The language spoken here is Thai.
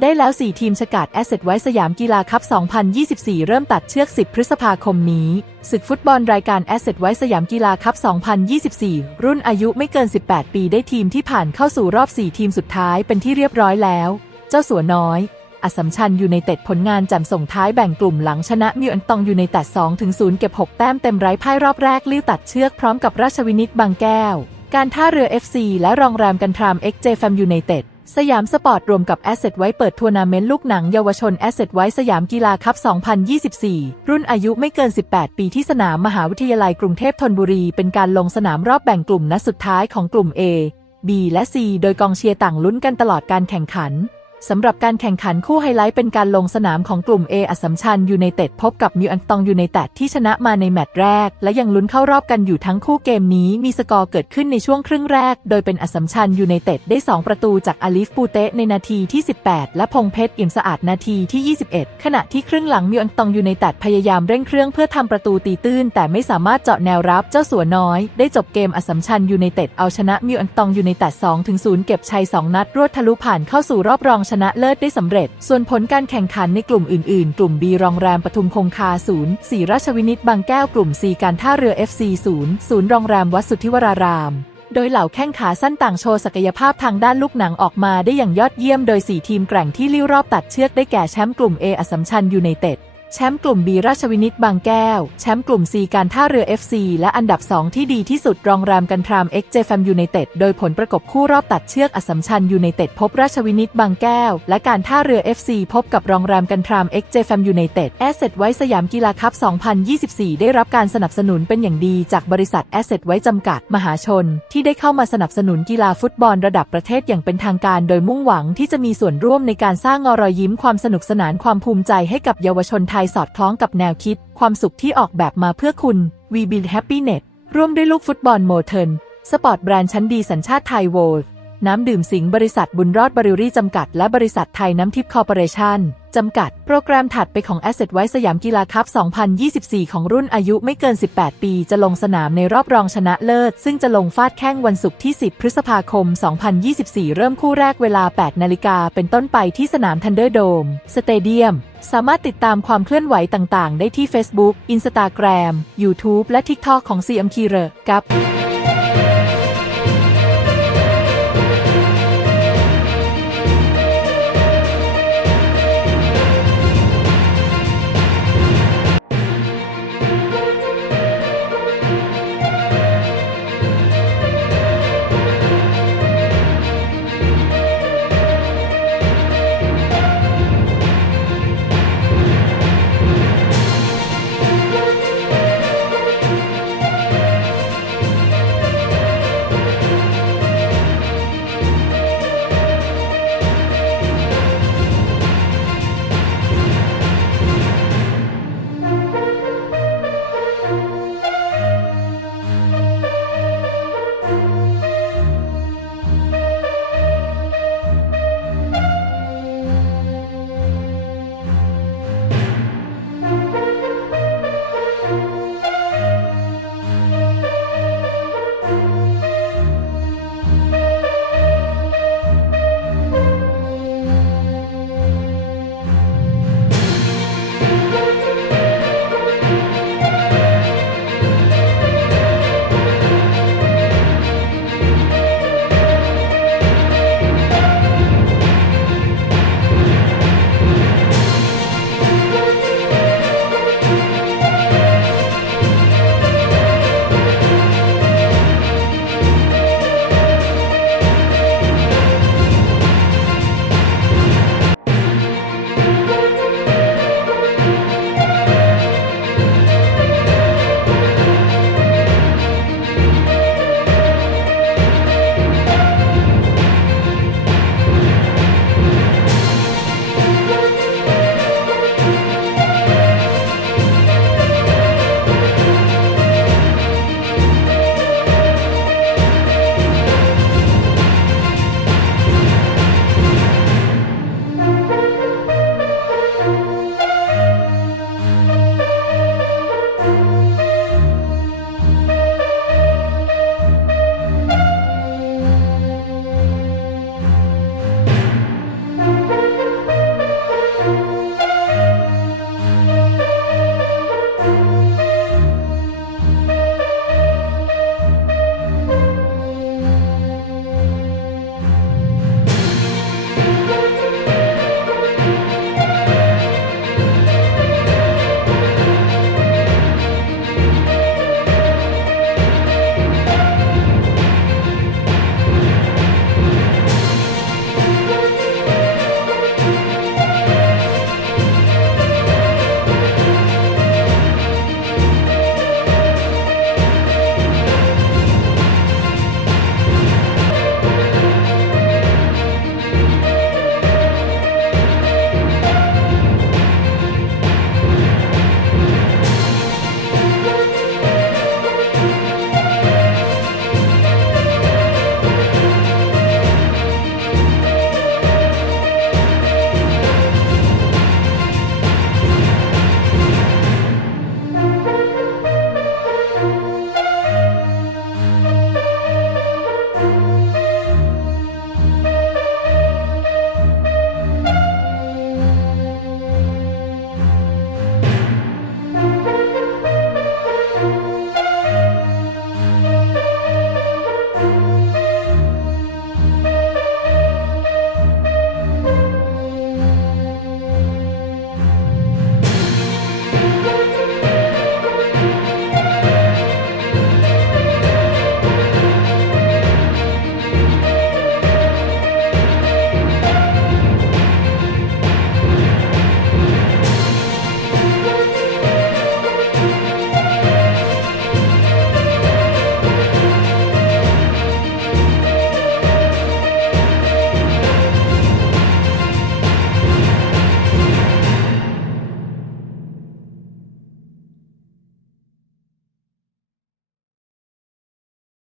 ได้แล้ว 4 ทีมชะกาดแอสเซทไว้สยามกีฬาคัพ 2024 เริ่มตัดเชือก 10 พฤษภาคมนี้ ศึกฟุตบอลรายการแอสเซทไว้สยามกีฬาคัพ 2024 รุ่นอายุไม่เกิน 18 ปีได้ทีมที่ผ่านเข้าสู่รอบ 4 ทีมสุดท้ายเป็นที่เรียบร้อยแล้ว เจ้าสัวน้อย อสัมชัญอยู่ในเต็ดผลงานจ่มส่งท้ายแบ่งกลุ่มหลังชนะมิวอันตองอยู่ในแต่2ถึง0เก็บ 6 แต้มเต็มไร้พ่ายรอบแรกลิ้วตัดเชือกพร้อมกับราชวินิตบางแก้ว การท่าเรือ FC และรองแรมกันทราม XJ แฟมยูไนเต็ด สยามสปอร์ตรวมกับแอสเซทไว้เปิดทัวร์นาเมนต์ลูกหนังเยาวชนแอสเซทไว้สยามกีฬาคัพ 2024 รุ่นอายุไม่เกิน 18 ปีที่สนามมหาวิทยาลัยกรุงเทพธนบุรี เป็นการลงสนามรอบแบ่งกลุ่มนัดสุดท้ายของกลุ่ม A B และ C โดยกองเชียร์ต่างลุ้นกันตลอดการแข่งขัน สำหรับการแข่งขันคู่ไฮไลท์เป็นการลงสนามของกลุ่ม A อัสัมชัญยูไนเต็ดพบกับมิวอันตองยูไนเต็ดที่ชนะมาในแมตช์แรก และยังลุ้นเข้ารอบกันอยู่ทั้งคู่เกมนี้มีสกอร์เกิดขึ้นในช่วงครึ่งแรก โดยเป็นอัสัมชัญยูไนเต็ดได้ 2 ประตูจากอาลิฟปูเตะในนาทีที่ 18 และพงเพชรอี่มสะอาดนาทีที่ 21 ขณะที่ครึ่งหลังมิวอันตองยูไนเต็ดพยายามเร่งเครื่องเพื่อทำประตูตีตื้น แต่ไม่สามารถเจาะแนวรับเจ้าสัวน้อย ได้จบเกมอัสัมชัญยูไนเต็ดเอาชนะมิวอันตองยูไนเต็ด2-0 เก็บชัย2นัดรวดทะลุผ่านเข้าสู่รอบรองชนะเลิศได้สำเร็จ ส่วนผลการแข่งขันในกลุ่มอื่นๆ กลุ่ม B รองแรมปทุมคงคา 0 4 ราชวินิตบางแก้วกลุ่ม C การท่าเรือ FC 0 0 รองแรมวัดสุทธิวราราม โดยเหล่าแข้งขาสั้นต่างโชว์ศักยภาพทางด้านลูกหนังออกมาได้อย่างยอดเยี่ยมโดย 4 ทีมแกร่งที่ลิ้วรอบตัดเชือกได้แก่แชมป์กลุ่ม A อสสัมชัญยูไนเต็ด แชมป์กลุ่ม B ราชวินิตบางแก้ว แชมป์กลุ่ม C การท่าเรือ FC และอันดับ 2 ที่ดีที่สุดรองแรมกันทราม XJ แฟมยูไนเต็ดโดยผลประกบคู่รอบตัดเชือกอสัมชัญยูไนเต็ดพบราชวินิตบางแก้ว และการท่าเรือ FC พบกับรองแรมกันทราม XJ แฟมยูไนเต็ดแอสเซทไว้สยามกีฬาคัพ 2024 ได้รับการสนับสนุนเป็นอย่างดีจากบริษัทแอสเซทไว้จำกัดมหาชน ที่ได้เข้ามาสนับสนุนกีฬาฟุตบอลระดับประเทศอย่างเป็นทางการ โดยมุ่งหวังที่จะมีส่วนร่วมในการสร้างรอยยิ้มความสนุกสนานความภูมิใจให้กับเยาวชนไทยสอดคล้องกับแนวคิด ความสุขที่ออกแบบมาเพื่อคุณ We Build Happiness ร่วมด้วยลูกฟุตบอลโมเทิร์นสปอร์ตแบรนด์ชั้นดีสัญชาติไทยโวลน้ำดื่มสิงห์บริษัทบุญรอดบริวรี่จำกัด และบริษัทไทยน้ำทิพย์คอร์ปอเรชั่น จำกัด โปรแกรมถัดไปของ Asset ไว้สยามกีฬาคัพ 2024 ของรุ่นอายุไม่เกิน 18 ปี จะลงสนามในรอบรองชนะเลิศ ซึ่งจะลงฟาดแข้งวันศุกร์ที่ 10 พฤษภาคม 2024 เริ่มคู่แรกเวลา 8 นาฬิกาเป็นต้นไปที่สนามทันเดอร์โดมสเตเดียมสามารถติดตามความเคลื่อนไหวต่างๆ ได้ที่ Facebook Instagram YouTube และ TikTok ของ CMK เรกับ